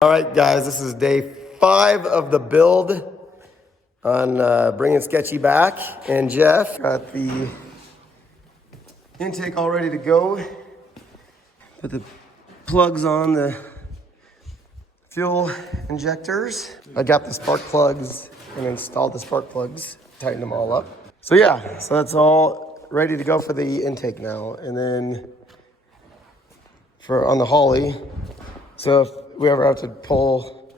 All right, guys, this is day 5 of the build on bringing Sketchy back. And Jeff got the intake all ready to go. Put the plugs on the fuel injectors. I got the spark plugs and installed the spark plugs, tightened them all up. So yeah, so that's all ready to go for the intake now. And then on the Holley, so if we ever have to pull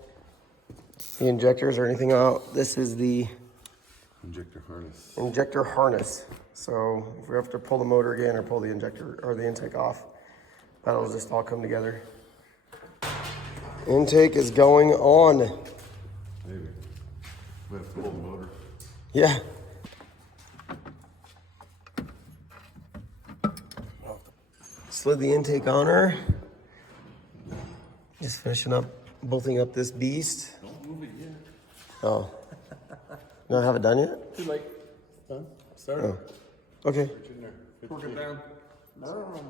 the injectors or anything out, this is the injector harness. So if we have to pull the motor again or pull the injector or the intake off, that'll just all come together. Intake is going on. Maybe. We have to pull the motor. Yeah. Slid the intake on her. Just finishing up, bolting up this beast. Don't move it yet. Oh. You don't have it done yet? Too late. Done. Start. Oh. Okay. Work it down.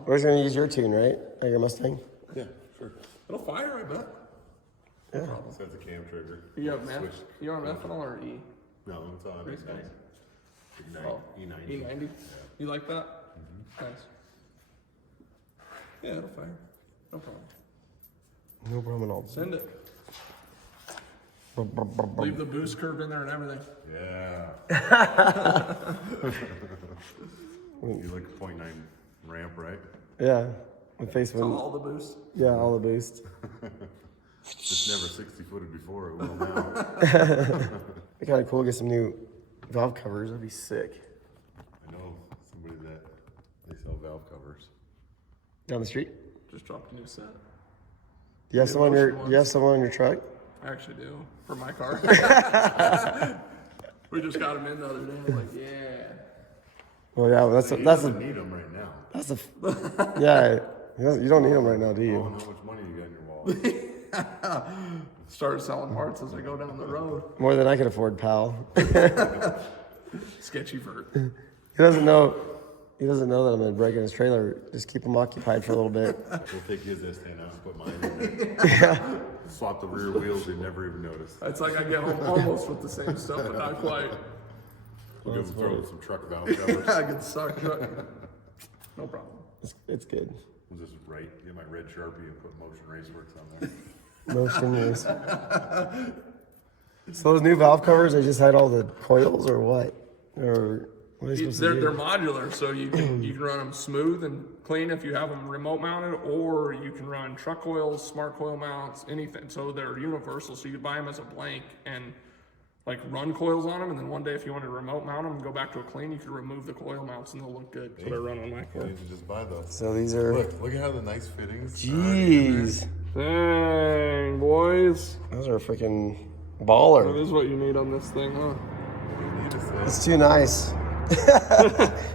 We're just gonna use your tune, right? Like your Mustang? Yeah, sure. It'll fire, I bet. Yeah. This has a cam trigger. You have meth? You on methanol or E? No, it's on Pretty nice. Ignite, Oh, E90. E90? You like that? Nice. Yeah, it'll fire. No problem. No problem at all. Send it. Leave the boost curve in there and everything. Yeah. You like a 0.9 ramp, right? Yeah. My face went. All the boost. Yeah, all the boost. It's never 60-footed before, it will now. It'd be kind of cool to get some new valve covers. That'd be sick. I know somebody that they sell valve covers. Down the street? Just dropped a new set. Do you have someone on your truck? I actually do. For my car. We just got them in the other day. I'm like, yeah. Well, yeah, well, You don't need them right now. Yeah. You don't need them right now, do Oh, you? and how much money you got in your wallet? Started selling parts as I go down the road. More than I can afford, pal. Sketchy Vert. He doesn't know that I'm gonna break in his trailer. Just keep him occupied for a little bit. We'll take his S10 out and put mine in there. Yeah. Swap the rear wheels, they never even notice. It's like I get home almost with the same stuff, but not quite. We'll give them throw some truck valve covers. I get stuck. No problem. It's good. We'll just get my red Sharpie and put Motion Raceworks on there. Motion race. So those new valve covers, they just hide all the coils or what? Or what are they supposed to do? They're modular, so you can run them smooth and clean if you have them remote mounted, or you can run truck coils, smart coil mounts, anything. So they're universal. So you buy them as a blank and like run coils on them, and then one day if you want to remote mount them and go back to a clean, you can remove the coil mounts and they'll look good. So they're run on my You core. need to just buy those. So these are. Look at how the nice fittings. Jeez. Dang, boys. Those are freaking That baller. is what you need on this thing, huh? You need to say. It's too nice.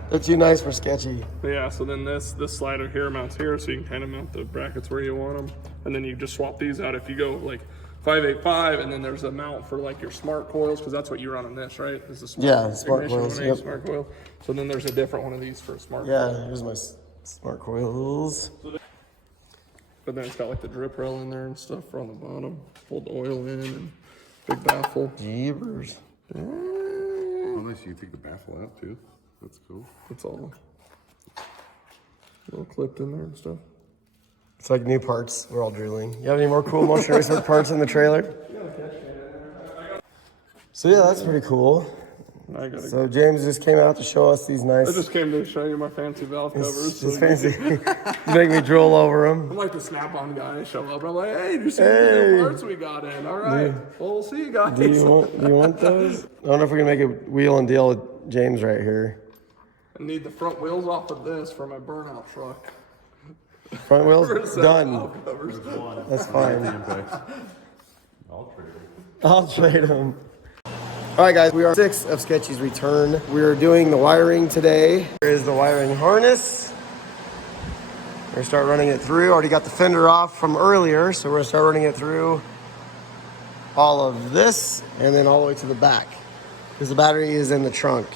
They're too nice for Sketchy. Yeah, so then this slider here mounts here, so you can kind of mount the brackets where you want them. And then you just swap these out if you go like 585, and then there's a mount for like your smart coils, because that's what you run on this, right? Is the Smart ignition coils, 1A yep. smart coil. So then there's a different one of these for a smart Yeah, coil. here's my smart coils. But then it's got like the drip rail in there and stuff for on the bottom. Hold the oil in and big baffle. Jeebers. Oh, nice. You can take the baffle out too. That's cool. It's all clipped in there and stuff. It's like new parts. We're all drooling. You have any more cool Motion Racer parts in the trailer? So yeah, that's pretty cool. So James just came out to show us these nice. I just came to show you my fancy valve covers. It's fancy. You make me drool over them. I'm like the Snap-on guy. I show up and I'm like, hey, do you see the new parts we got in? All right. Well, we'll see you guys. Do you want those? I don't know if we can make a wheel and deal with James right here. I need the front wheels off of this for my burnout truck. Front wheels For a set of done. valve covers. That's fine. I'll trade it. I'll trade them. All right, guys, we are 6 of Sketchy's return. We are doing the wiring today. Here is the wiring harness. We're gonna start running it through. Already got the fender off from earlier, so we're gonna start running it through all of this and then all the way to the back, because the battery is in the trunk,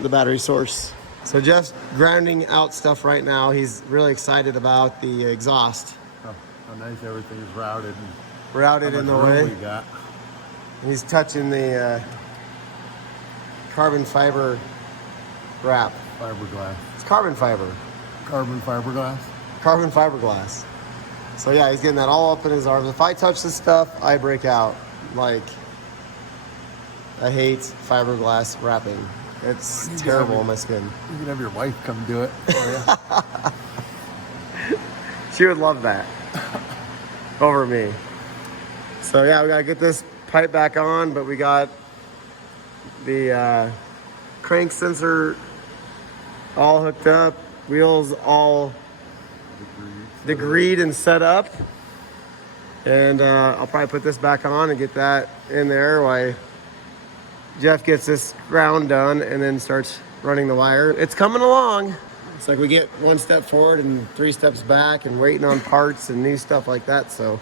the battery source. So Jeff's grounding out stuff right now. He's really excited about the exhaust. How nice everything is routed and routed in the way. He's touching the carbon fiber wrap. Fiberglass. It's carbon fiber. Carbon fiberglass. Carbon fiberglass. So yeah, he's getting that all up in his arms. If I touch this stuff, I break out. Like, I hate fiberglass wrapping. It's terrible on my skin. You can have your wife come do it for you. She would love that over me. So yeah, we gotta get this pipe back on, but we got the crank sensor all hooked up, wheels all degreed and set up. And I'll probably put this back on and get that in there while Jeff gets this ground done and then starts running the wire. It's coming along. It's like we get one step forward and 3 steps back and waiting on parts and new stuff like that. So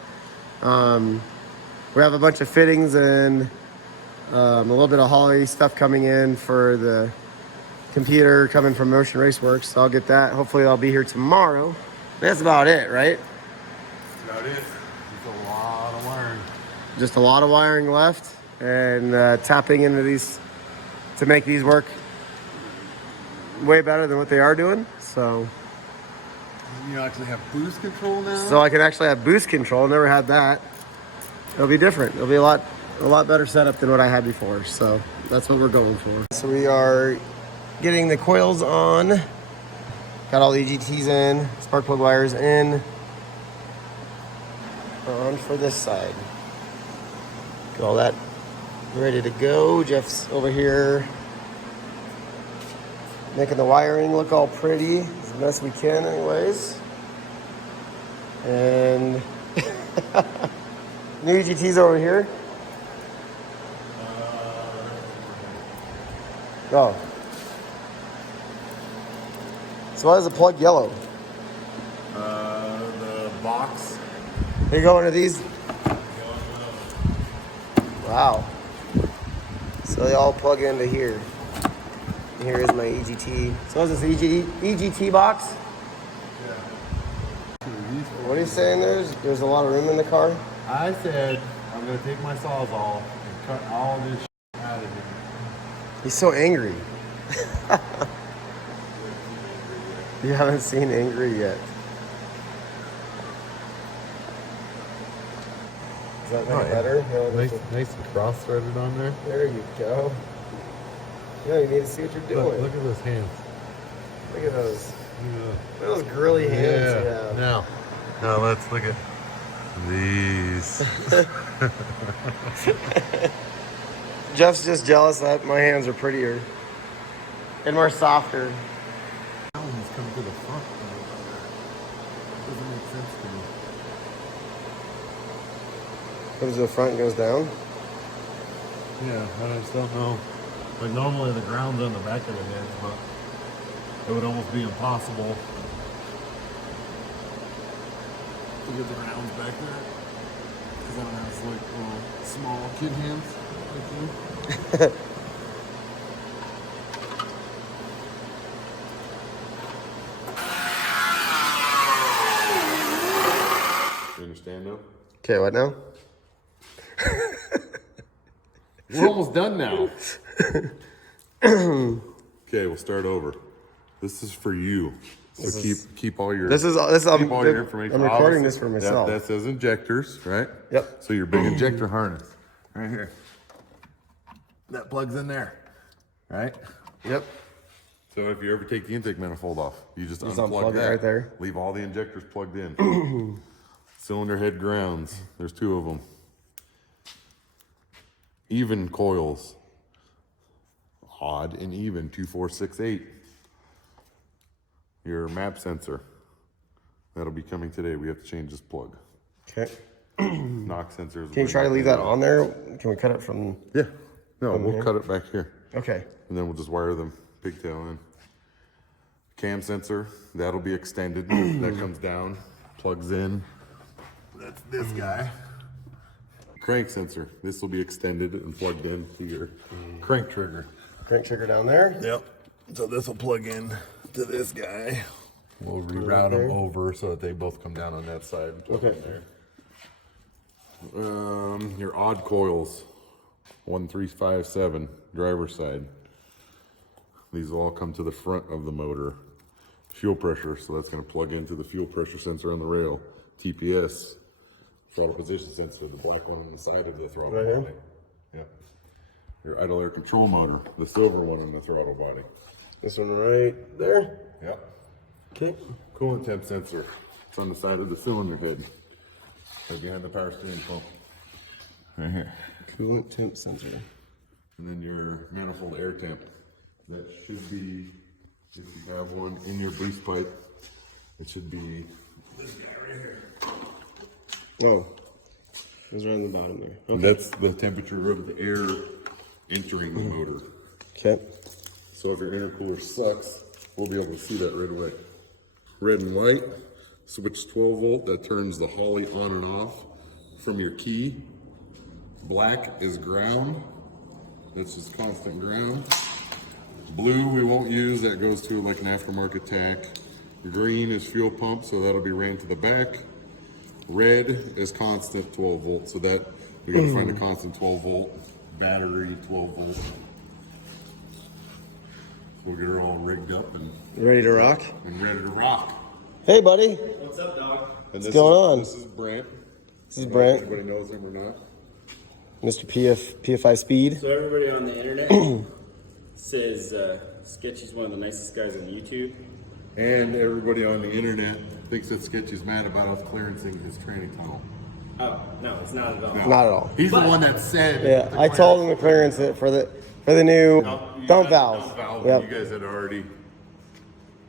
we have a bunch of fittings and a little bit of Holley stuff coming in for the computer coming from Motion Raceworks. So I'll get that. Hopefully I'll be here tomorrow. That's about it, right? That's about it. Just a lot of wiring. Just a lot of wiring left and tapping into these to make these work way better than what they are doing. So You actually have boost control now? I can actually have boost control. Never had that. It'll be different. It'll be a lot better setup than what I had before. So that's what we're going for. So we are getting the coils on. Got all the EGTs in, spark plug wires in. On for this side. Got all that ready to go. Jeff's over here making the wiring look all pretty as best we can anyways. And new EGTs over here. Oh. So why is the plug yellow? The box. They go into these? Wow. So they all plug into here. Here is my EGT. So is this EGT box? Yeah. What are you saying there's a lot of room in the car? I said I'm gonna take my sawzall and cut all this out of here. He's so angry. You haven't seen angry yet. Is that like better? No, Nice and cross-threaded on there. there you go. Yeah, you need to see what you're doing. Look at those hands. Look at those. Yeah. Look at those girly hands you have. Now let's look at these. Jeff's just jealous that my hands are prettier and more softer. That one's coming to the front. Doesn't make sense to me. Comes to the front and goes down. Yeah, I just don't know. Like normally the ground's on the back of the head, but it would almost be impossible to get the grounds back there. Because I don't have like little small kid hands like you. You understand though? Okay, what now? We're almost done now. Okay, we'll start over. This is for you. So keep all your This is keep all your information. I'm recording Obviously, this for myself. That says injectors, right? Yep. So your big injector harness, right here. That plugs in there, right? Yep. So if you ever take the intake manifold off, you just unplug unplug it that. right there. Leave all the injectors plugged in. Cylinder head grounds. There's 2 of them. Even coils. Odd and even 2, 4, 6, 8. Your map sensor. That'll be coming today. We have to change this plug. Okay. Knock sensors. Can you try to leave that on there? Can we cut it from? Yeah. No, we'll here? cut it back here. Okay. And then we'll just wire the pigtail in. Cam sensor, that'll be extended. That comes down, plugs in. That's this guy. Crank sensor, this will be extended and plugged in to your crank trigger. Crank trigger down there. Yep. So this will plug in to this guy. We'll reroute them over so that they both come down on that side. Okay. There. Your odd coils, 1357 driver's side. These will all come to the front of the motor. Fuel pressure, so that's going to plug into the fuel pressure sensor on the rail. TPS, throttle position sensor, the black one on the side of the throttle body. Yep. Your idle air control motor, the silver one on the throttle body. This one right there. Yep. Okay. Coolant temp sensor. It's on the side of the cylinder head. Right behind the power steering pump. Right here. Coolant temp sensor. And then your manifold air temp. That should be, if you have one in your boost pipe, it should be this guy right here. Oh. It's right on the bottom there. Okay. That's the temperature of the air entering the motor. Okay. So if your intercooler sucks, we'll be able to see that right away. Red and white, switch 12 volt, that turns the Holley on and off from your key. Black is ground, that's just constant ground. Blue we won't use, that goes to like an aftermarket tack. Green is fuel pump, so that'll be ran to the back. Red is constant 12 volt, so that you're gonna find a constant 12 volt, battery 12 volt. We'll get her all rigged up and Ready to rock? ready to rock. Hey, buddy. What's up, dog? And What's going on? This is Brant. This is Brant, Anybody knows him or not? Mr. PFI Speed. So everybody on the internet says Sketchy's one of the nicest guys on YouTube. And everybody on the internet thinks that Sketchy's mad about us clearancing his training tunnel. Oh, no, it's not at all. Not at all. He's the one that said. Yeah, I told him to clearance it for the new dump valves. Yep. You guys had already.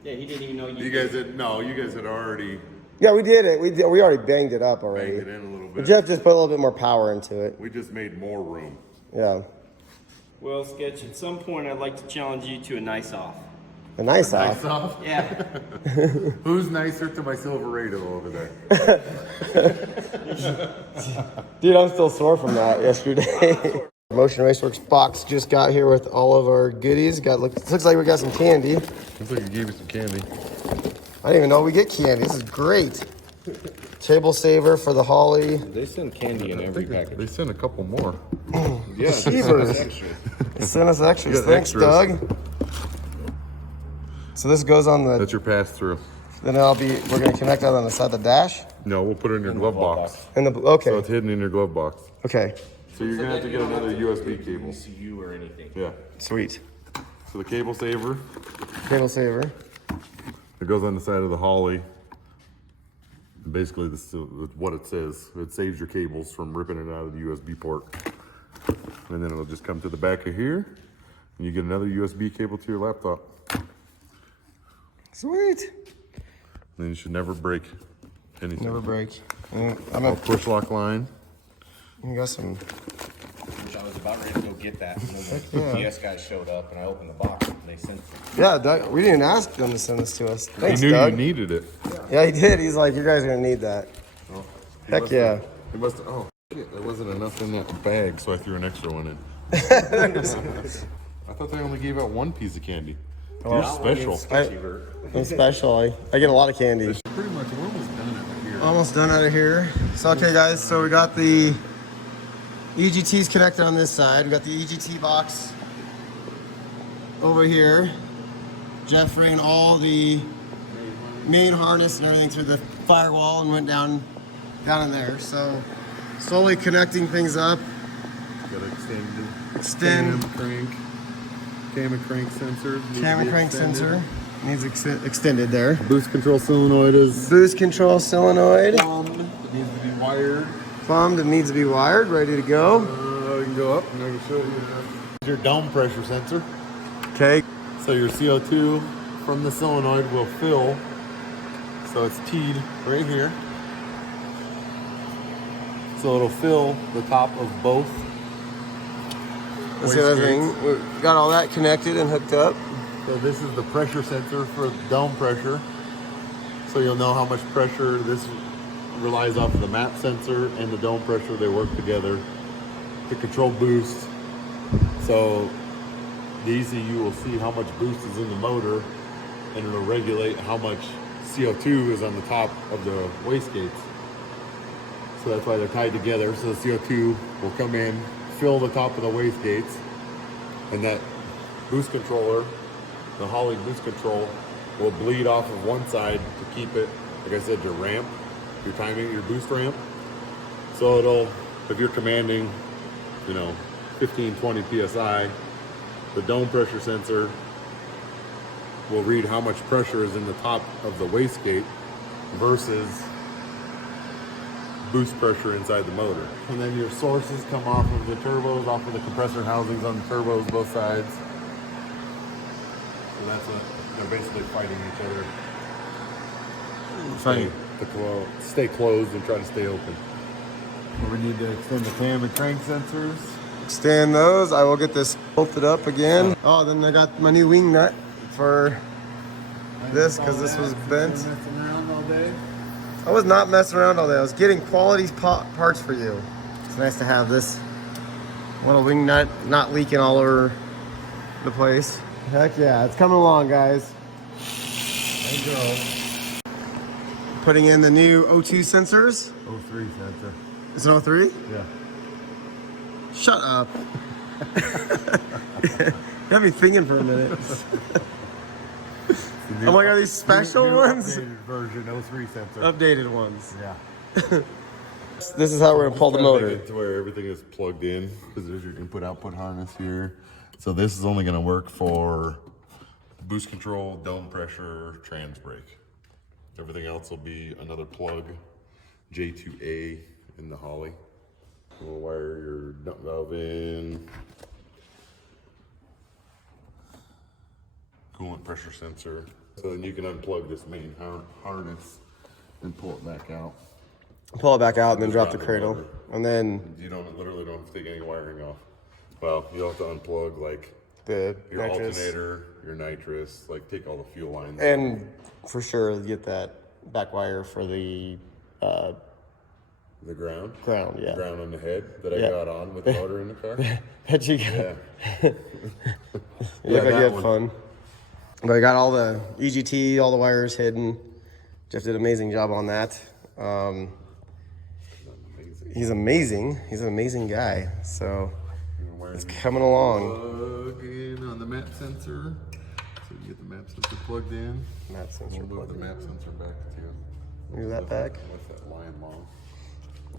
Yeah, he didn't even know you. You guys had already Yeah, we did it. We already banged it up already. banged it in a little bit. Jeff just put a little bit more power into it. We just made more room. Yeah. Well, Sketch, at some point I'd like to challenge you to a nice off. A nice off. off. Yeah. Who's nicer to my Silverado over there? Dude, I'm still sore from that yesterday. Motion Raceworks box just got here with all of our goodies. Looks like we got some candy. Looks like you gave me some candy. I didn't even know we get candy. This is great. Table saver for the Holley. They send candy in every package. They sent a couple more. Yeah, Cheapers. They sent us extras. You got Thanks, extras. Doug. So this goes on the. That's your pass through. Then we're gonna connect that on the side of the dash. No, we'll put it in your glove box. And So okay. it's hidden in your glove box. Okay. So you're gonna have to get another USB cable. ECU or anything. Yeah. Sweet. So the cable saver, Table saver. it goes on the side of the Holley. Basically, this is what it says. It saves your cables from ripping it out of the USB port. And then it'll just come to the back of here, and you get another USB cable to your laptop. Sweet. Then you should never break anything. Never break. And I'm No gonna push lock line. you got some. Which I was about ready to go get that. And then Heck the yeah. PS guys showed up and I opened the box and they sent Yeah, Doug. We didn't ask them to send this to us. Thanks, He knew Doug. you needed it. Yeah, he did. He's like, you guys are gonna need that. He Heck must yeah. have- He must have, oh, shit, there wasn't enough in that bag, so I threw an extra one in. I thought they only gave out one piece of candy. You're special. I'm special. I get a lot of candy. Pretty much, we're almost done out here. Almost done out of here. So okay, guys. So we got the EGTs connected on this side. We got the EGT box over here. Jeff ran all the main harness and everything through the firewall and went down in there. So slowly connecting things up. Got to Extend. Cam and crank sensor. Cam and crank sensor needs extended there. Boost control solenoid is Boost control solenoid. plumbed. It needs to be wired. Plumbed and needs to be wired. Ready to go. You can go up and I can show you. Your dome pressure sensor. Okay. So your CO2 from the solenoid will fill. So it's teed right here. So it'll fill the top of both. Let's see everything. We got all that connected and hooked up. So this is the pressure sensor for dome pressure. So you'll know how much pressure. This relies off of the map sensor and the dome pressure. They work together to control boost. So the ECU will see how much boost is in the motor and it'll regulate how much CO2 is on the top of the wastegates. So that's why they're tied together. So the CO2 will come in, fill the top of the waste gates, and that boost controller, the Holley boost control, will bleed off of one side to keep it, like I said, your ramp, your timing, your boost ramp. So it'll, if you're commanding, 15, 20 PSI, the dome pressure sensor will read how much pressure is in the top of the wastegate versus boost pressure inside the motor. And then your sources come off of the turbos, off of the compressor housings on the turbos, both sides. So that's what they're basically fighting each other. Stay closed and try to stay open. We need to extend the cam and crank sensors. Extend those. I will get this bolted up again. Oh, then I got my new wing nut for this because this was bent. Messing around all day. I was not messing around all day. I was getting quality parts for you. It's nice to have this little wing nut not leaking all over the place. Heck yeah, it's coming along, guys. There you go. Putting in the new O2 sensors. 03 sensor. It's an 03? Yeah. Shut up. You got me thinking for a minute. I'm like, are these special ones? Updated version 03 sensor. Updated ones. Yeah. This is how we're gonna pull the motor. To where everything is plugged in, because there's your input-output harness here. So this is only going to work for boost control, dome pressure, trans brake. Everything else will be another plug, J2A in the Holley. We'll wire your dump valve in, coolant pressure sensor. So then you can unplug this main harness and pull it back out. Pull it back out and then drop the cradle. And then You literally don't have to take any wiring off. Well, you'll have to unplug like the your nitrous. alternator, your nitrous, like take all the fuel lines. And for sure get that back wire for the the ground. ground, yeah. Ground on the head that I Yeah. got on with the motor in the car. That you got. Yeah. You look like you that had one. fun. But I got all the EGT, all the wires hidden. Jeff did an amazing job on that. He's amazing. He's an amazing guy. So it's coming along. Plug in on the map sensor. So you get the map sensor plugged in. Map sensor We'll move plugged the in. map sensor back to you. Move that back. With that line long.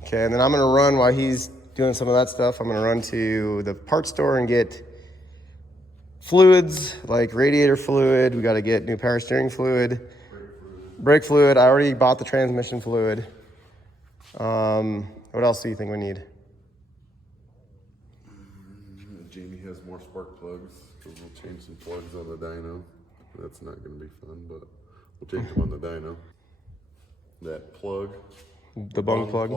Okay, and then I'm gonna run while he's doing some of that stuff. I'm gonna run to the parts store and get fluids like radiator fluid. We got to get new power steering fluid, brake fluid. I already bought the transmission fluid. What else do you think we need? Jamie has more spark plugs, because we'll change some plugs on the dyno. That's not going to be fun, but we'll change them on the dyno. That plug. The bung plug?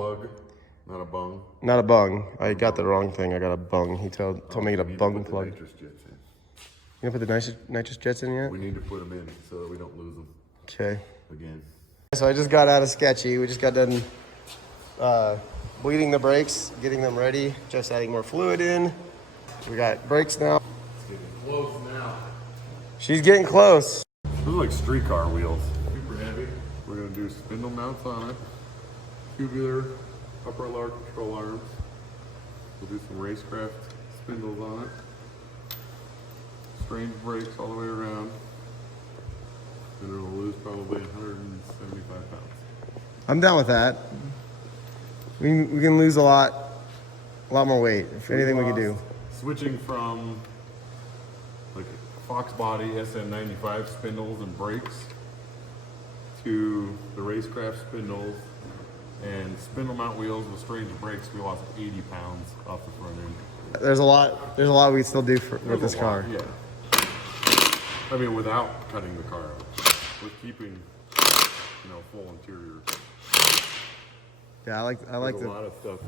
Not a bung. Not a bung. I got the wrong thing. I got a bung. He told me to get a We need to bung put the plug. nitrous jets in. You gonna put the nitrous jets in yet? We need to put them in so that we don't lose them Okay. again. So I just got out of Sketchy. We just got done bleeding the brakes, getting them ready, just adding more fluid in. We got brakes now. Close now. She's getting close. Those are like streetcar wheels. Super heavy. We're gonna do spindle mounts on it. Tubular, upper lower control arms. We'll do some racecraft spindles on it. Strange brakes all the way around. And it'll lose probably 175 pounds. I'm down with that. We can lose a lot more weight. If anything we can do. Switching from like Fox body SN95 spindles and brakes to the racecraft spindles and spindle mount wheels with strange brakes, we lost 80 pounds off the front end. There's a lot we can still do with this car. Yeah. I mean, without cutting the car out, with keeping, full interior. Yeah, I like There's a the. lot of stuff.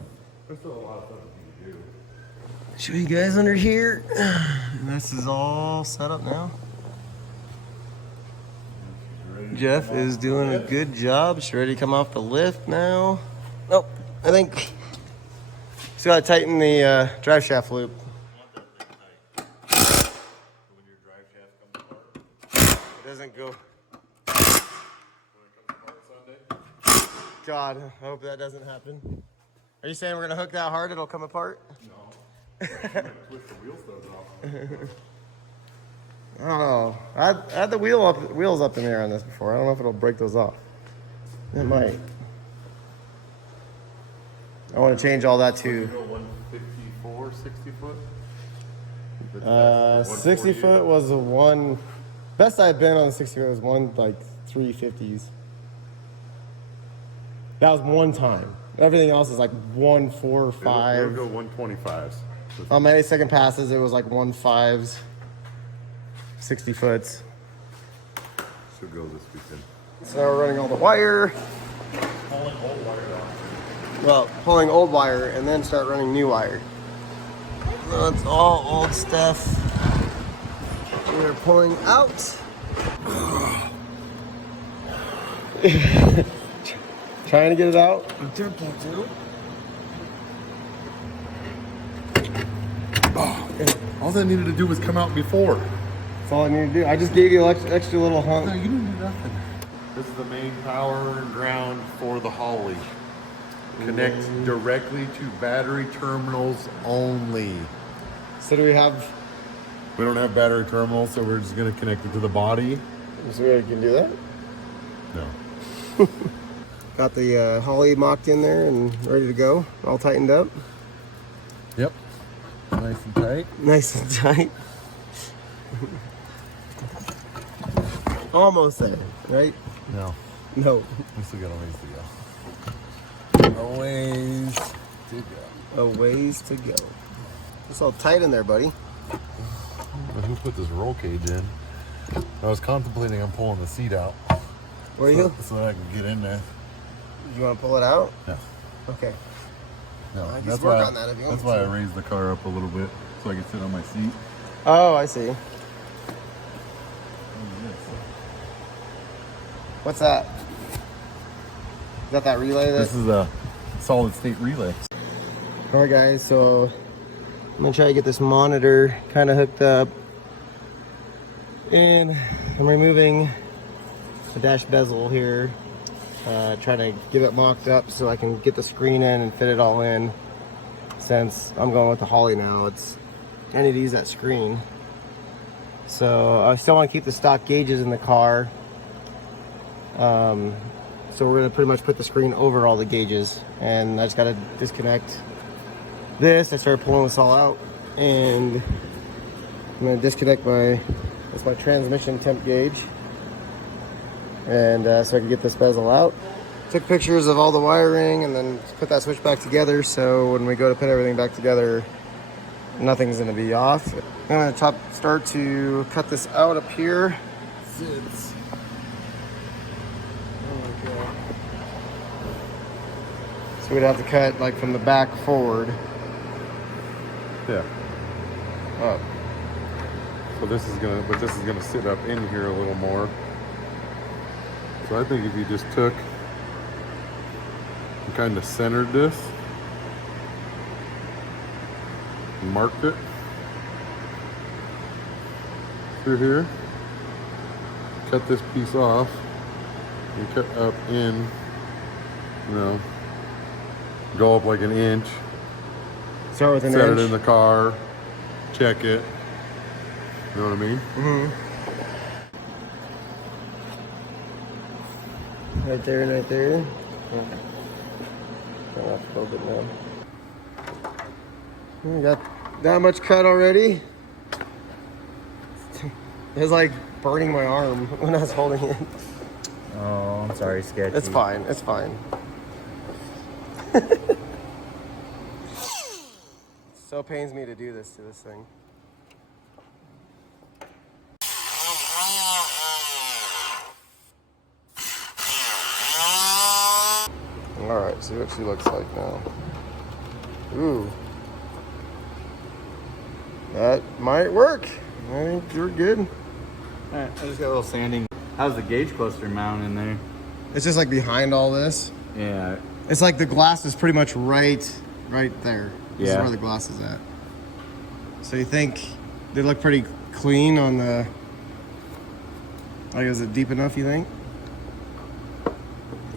There's still a lot of stuff you can do. Show you guys under here. And this is all set up now. Jeff is doing a good job. She's ready to come off the lift now. Nope, I think still gotta tighten the drive shaft loop. It doesn't go. God, I hope that doesn't happen. Are you saying we're gonna hook that hard, it'll come apart? No. Twist the wheel studs off. I don't know. I had the wheels up in the air on this before. I don't know if it'll break those off. It might. I want to change all that to 154, 60 foot? 60 foot was a one. Best I've been on the 60 foot was one like 350s. That was one time. Everything else is like 145. It'll go 125s. On my 8-second passes, it was like 1.5s, 60 foots. Should go this weekend. So now we're running all the wire. Pulling old wire off. Well, pulling old wire and then start running new wire. So it's all old stuff. We're pulling out. Trying to get it out. Attempting to. All that needed to do was come out before. That's all I need to do. I just gave you an extra little hump. No, you didn't do nothing. This is the main power and ground for the Holley. Connects directly to battery terminals only. So do we have? We don't have battery terminals, so we're just gonna connect it to the body. So we can do that. No. Got the Holley mocked in there and ready to go. All tightened up. Yep. Nice and tight. Nice and tight. Almost there, right? No. No. We still got a ways to go. A ways to go. A ways to go. It's all tight in there, buddy. But who put this roll cage in? I was contemplating on pulling the seat out. Where are you? So that I can get in there. You want to pull it out? No. Okay. No. I guess That's work why, on that if you want that's why I to. raised the car up a little bit so I can sit on my seat. Oh, I see. What's that? Is that relay? This is a solid state relay. All right, guys. So I'm gonna try to get this monitor kind of hooked up, and I'm removing the dash bezel here. Trying to get it mocked up so I can get the screen in and fit it all in. Since I'm going with the Holley now, I need to use that screen. So I still want to keep the stock gauges in the car. So we're gonna pretty much put the screen over all the gauges, and I just gotta disconnect this. I started pulling this all out, and I'm gonna disconnect that's my transmission temp gauge, and so I can get this bezel out. Took pictures of all the wiring and then put that switch back together, so when we go to put everything back together, nothing's gonna be off. I'm gonna start to cut this out up here. So we'd have to cut like from the back forward Yeah. up. So this is gonna sit up in here a little more. So I think if you just took and kind of centered this, and marked it through here, cut this piece off, and cut up in, go up like an inch, Start with an set inch. it in the car, check it. You know what I mean? Mm-hmm. Right there and right there. I'll have to hold it now. We got that much cut already. It was like burning my arm when I was holding it. Oh, I'm sorry, Sketchy. It's fine. It's fine. So pains me to do this to this thing. All right, see what she looks like now. Ooh, that might work. I think you're good. Alright, I just got a little sanding. How's the gauge cluster mount in there? It's just like behind all this. Yeah. It's like the glass is pretty much right there. This is Yeah. where the glass is at. So you think they look pretty clean on the, like, is it deep enough, you think?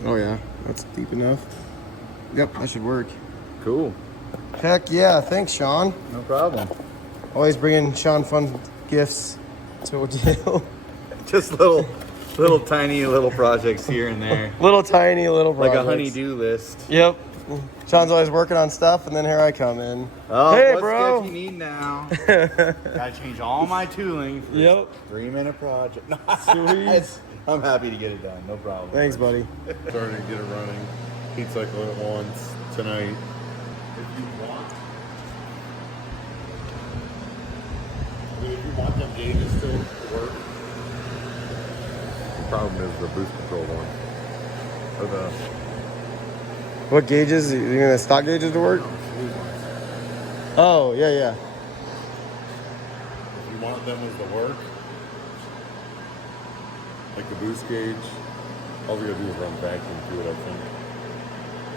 Oh yeah, that's deep enough. Yep, that should work. Cool. Heck yeah, thanks, Sean. No problem. Always bringing Sean fun gifts to do. Just little tiny little projects here and there. Little tiny little Like a projects. honey-do list. Yep. Sean's always working on stuff, and then here I come in. Oh, Hey, what bro. Sketchy need now? Gotta change all my tooling for Yep. this 3-minute project. Sweet. I'm happy to get it done, no problem. Thanks, buddy. Starting to get it running. Heat cycle it once tonight. If you want them gauges still to work, The problem is the boost control one. Or the What gauges? You gonna stock gauges to work? Oh, yeah, yeah. if you want them as the work, like the boost gauge, all we gotta do is run vacuum through it, I think.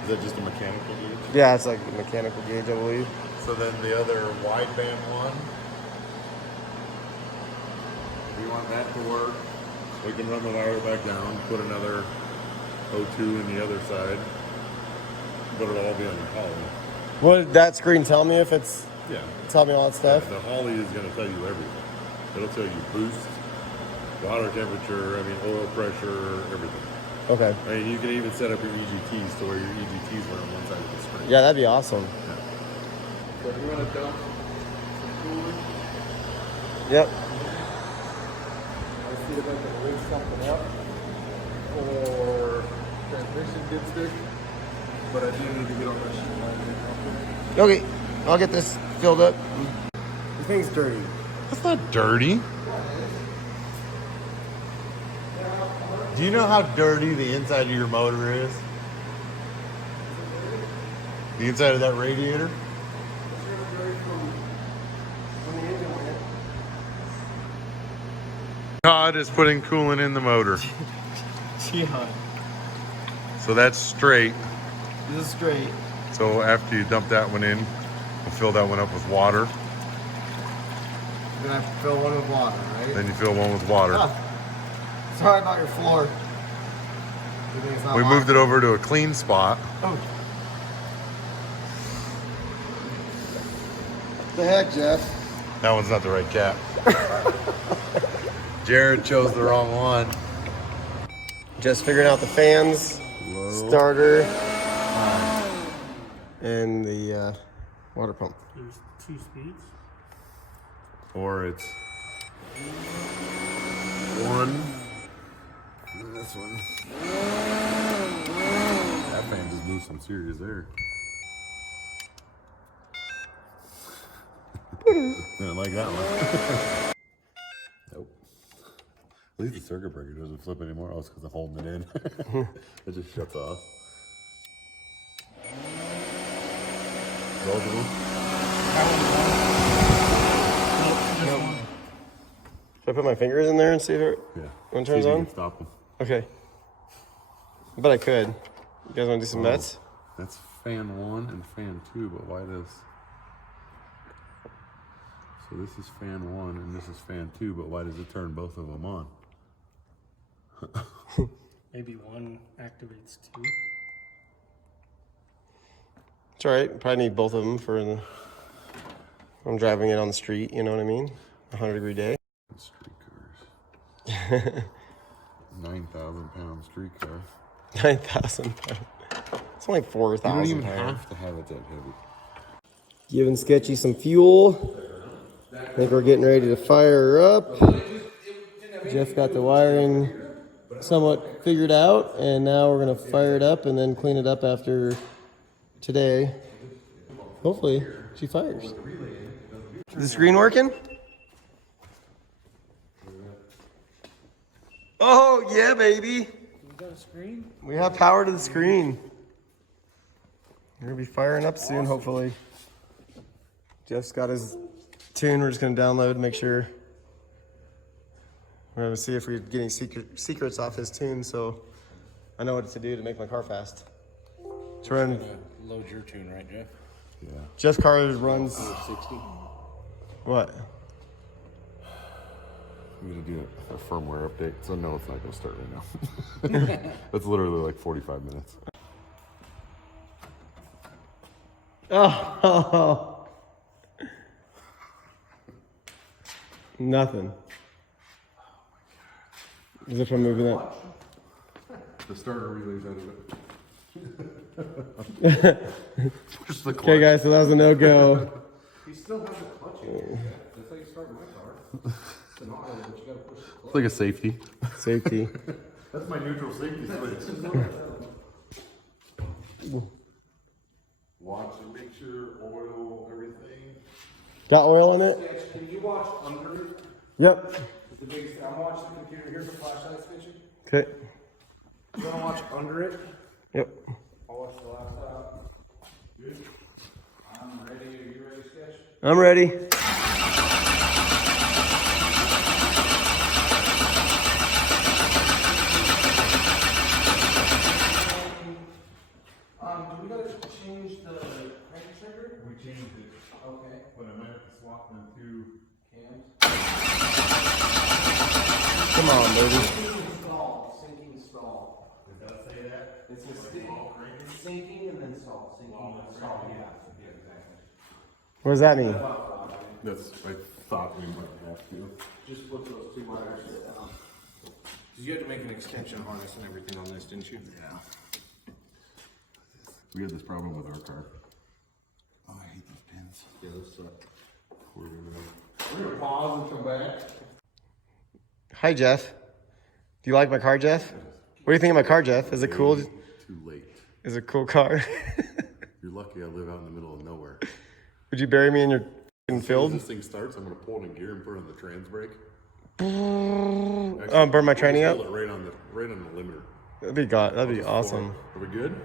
Is that just a mechanical gauge? Yeah, it's like a mechanical gauge, I believe. So then the other wideband one, if you want that to work, we can run the wire back down, put another O2 in the other side, but it'll all be on your Holley. Would that screen tell me if it's Yeah. tell me all that stuff? The Holley is going to tell you everything. It'll tell you boost, water temperature, oil pressure, everything. Okay. You can even set up your EGTs to where your EGTs are on one side of the screen. Yeah, that'd be awesome. So if you want to dump some coolant, Yep. I'll see if I can rig something up or transmission dipstick. But I do need to get on my sheet line. Okay, I'll get this filled up. This thing's dirty. That's not dirty. Do you know how dirty the inside of your motor is? The inside of that radiator? Todd is putting coolant in the motor. Yeah. So that's straight. This is straight. So after you dump that one in, we'll fill that one up with water. You're gonna have to fill one with water, right? Then you fill one with water. Sorry about your floor. You think it's not We locked? moved it over to a clean spot. Oh. The heck, Jeff? That one's not the right cap. Jared chose the wrong one. Just figuring out the fans, starter, and the water pump. There's 2 speeds. Or it's one. And this one. That fan just moved some serious air. Didn't like that one. Nope. At least the circuit breaker doesn't flip anymore. Oh, it's because I'm holding it in. It just shuts off. Both of them? Should I put my fingers in there and see if it Yeah. one See if turns you on? can stop them. Okay. But I could. You guys want to do some bets? That's fan 1 and fan 2, but why this? So this is fan 1 and this is fan 2, but why does it turn both of them on? Maybe one activates 2. It's all right. Probably need both of them for the. I'm driving it on the street. You know what I mean? 100-degree day. Street cars. 9,000 pound street car. 9,000 pounds. It's only 4,000 You don't even pounds. have to have it that heavy. Giving Sketchy some fuel. I think we're getting ready to fire her up. Jeff got the wiring somewhat figured out, and now we're gonna fire it up and then clean it up after today. Hopefully she fires. Is the screen working? Oh yeah, baby. You got a screen? We have power to the screen. We're gonna be firing up soon, hopefully. Jeff's got his tune. We're just gonna download, make sure. We're gonna see if we get any secrets off his tune, so I know what to do to make my car fast. It's running. load your tune, right, Jeff? Yeah. Jeff's car runs. 60. What? I'm gonna do a firmware update, so no, it's not gonna start right now. That's literally like 45 minutes. Oh. Nothing. As if I'm moving that. The starter relays out of it. Push the clutch. Okay, guys, so that was a no-go. He still has a clutch in here. That's how you start my car. It's an auto, but you gotta push the clutch. It's like a safety. Safety. That's my neutral safety switch. Watch and make sure oil, everything. Got oil in it? Sketch, can you watch under it? Yep. It's the biggest. I'm watching the computer. Here's a flashlight, Sketchy. Okay. You wanna watch under it? Yep. I'll watch the laptop. Good. I'm ready. Are you ready, Sketch? I'm ready. Do we gotta change the crank trigger? We changed it, Okay. but I might have to swap them two Cams. Come on, baby. Sinking stall. Sinking stall. It does say that? It's a sinking and then stall. Sinking and then stall. Yeah. Yeah, exactly. What does that mean? That's, I thought we might have to. Just put those two wires down. You had to make an extension harness and everything on this, didn't you? Yeah. We had this problem with our car. Oh, I hate those pins. Yeah, those suck. We're We're gonna pause and come back. Hi, Jeff. Do you like my car, Jeff? What do you think of my car, Jeff? Is it cool? Too late. Is it a cool car? You're lucky I live out in the middle of nowhere. Would you bury me in your f***ing As field? this thing starts, I'm gonna pull it in gear and put it on the trans brake. Burn my training Hold up? it right on the limiter. That'd be awesome. Are we good?